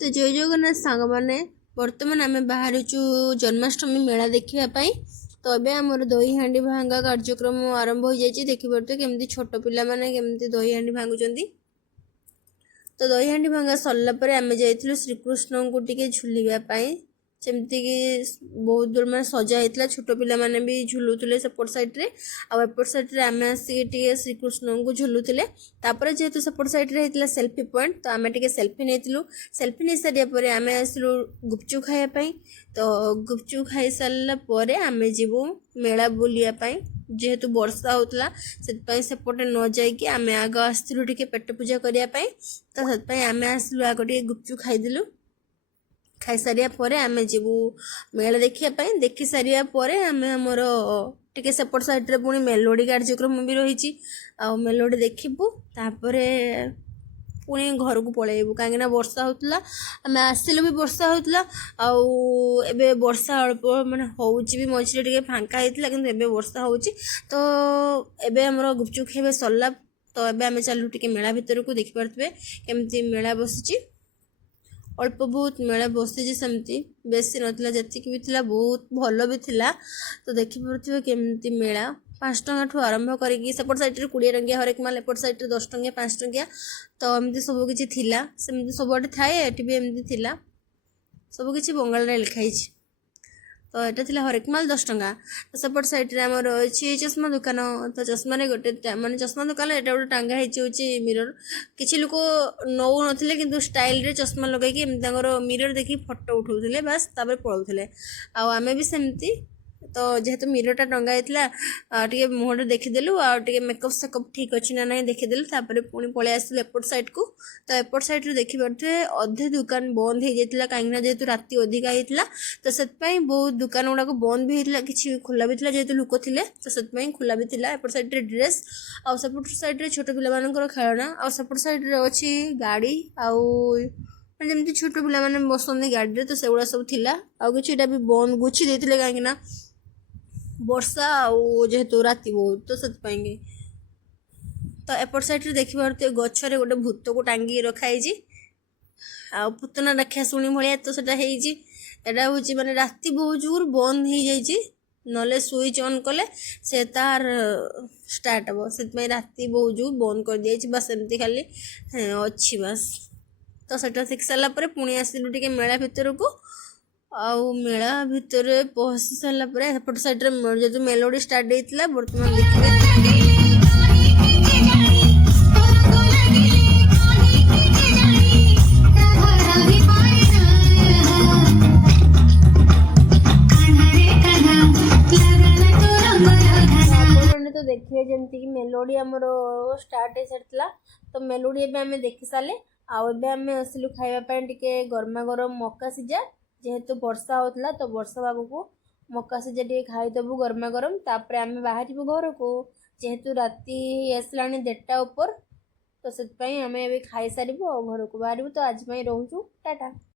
तो जय जगन्नाथ सांग मैंने बर्तमान आम बाहरचु जन्माष्टमी मेला देखापी। तो ये आमर दही हांडी भांगा कार्यक्रम आरंभ हो जाए देखिपे केमती छोट पिला माने केमती दही हांडी भांगुचंती। तो दही हांडी भांगा सरला आम जाइलु श्रीकृष्ण को टिके झुलियापाई जमती कि बहुत दूर मैं सजा होता छोट पिला माने भी झुलुले सेपट सैड्रे आउट सैड्रे आम आसिक श्रीकृष्ण को झुलुले। जेहेतु सेपट सैड्रे होता सेल्फी पॉइंट तो आम टे सेल्फी नहीं सेल्फी नहीं सारापर आम आसलु गुपचुप खायापी। तो गुपचुप खाई सारापर आम जीवु मेला बुलियापाई जेहेतु वर्षा होता सेपटे न जाकि आम आग आसलु टे पेट पूजा करने। तो से आम आसलु आग टे गुपचुप खाईदेलु खाई सारिया परे आमे जीवु मेला देखापी। देखि सारिया परे आमे हमर टिके सेपट साइड रे पुणी मेलोडी कार्यक्रम भी रही आ मेलोडी देखिबु तापरे पुणी घर को पलैबू कहीं वर्षा होता आम आसिलु भी वर्षा होता आबे वर्षा अल्प माने होउची भी मझे टिके फांका होता कि एबे वर्षा होउची। तो एबे हमर गुपचुप खाइबा सरला तो एबे आमे चलू टिके मेला भितर को देखि पारथबे केमती मेला बसिची। अल्प बहुत मेला बसी सेमती बेसी नथिला जतिक भी थिला बहुत भल भी थिला। तो देखि पारथबे केमती मेला 5 टंका ठू आरंभ करिकी सेपट साइड रे 20 टंकिया हरेक माल एपट साइड रे 10 टंकिया 5 टंकिया तो एमती सब किछि थिला सेमती सबटे थाए एटी भी एमती थिला सब किछि बंगाल रे लिखाई। तो यहाँ थी हरेक माल 10 टंका। तो सेपट साइड रे आमर अच्छी चश्मा दुकान तो चश्मा गोटे माने चश्मा दुकान एटा गोटे टांगा होची मिरर किसी लोक नौ नथिले किंतु स्टाइल रे चश्मा लगाई मिरर देखी फोटो उठाउथिले बस तापर पळौथिले आमे भी सेमती। तो जेहेतु मिररटा टंगा होता टे मुहर देखीदेलु आगे मेकअप सेकअप ठीक अच्छी ना ना देखीदेलु तापर पुणी पलि आसलु एपट साइड को। तो एपट साइड रे देखि पारथे अधे दुकान बंद हो जाता कहीं जेहेतु राति अधिका होता तो से बहुत दुकान गुड़ाक बंद भी होता किसी खोला भी था जेहेतु लोक थे तो से खोला भी था। एपट साइड रे ड्रेस आ सेपट साइड रे छोट पिला मानकर खेलना आ सेपट साइड रे अच्छी गाड़ी आउ जमी छोट पिला माने बसंती गाड़ी तो से गुड़ा सब थिला आ कि भी बंद गुछी देते कहीं वर्षा जेहेतु राति बहुत तो से। तो एपट साइड रे देखि पारते गछरे गोटे भूत को टांगी रखाई आ पुतना रखा शुणी भाया तो सेटा हेजी एटा होची माने राति बहुत जोर बंद हो जाइए नले स्विच ऑन कले से तार स्टार्ट हम से राति बहुत जोर बंद कर दिया बस एमती खाली अच्छी बस। तो सेटा शिख सारा पुणी आसिलु टिके मेला भितर को आउ मेला भितर पहुँची सारापर एपट साइड रे जेहेतु मेलोडी स्टार्ट होता बर्तमान देखिए तो देखिए जमती कि मेलोडी आमर स्टार्ट हो सारी तो मेलोडी एबे आमे देखि सारे आम आसिलु खाइबा टिके गरमा गरम मका सिझा जेहेतु वर्षा होता तो वर्षा पाग को मका सिझा टे खाईदेबू गरमा गरम तापर आम बाहर घर को जेहेतु राति आसला 1:30 ऊपर तो से आम खाई सारू घर को बाहर तो आज रोचु टाटा।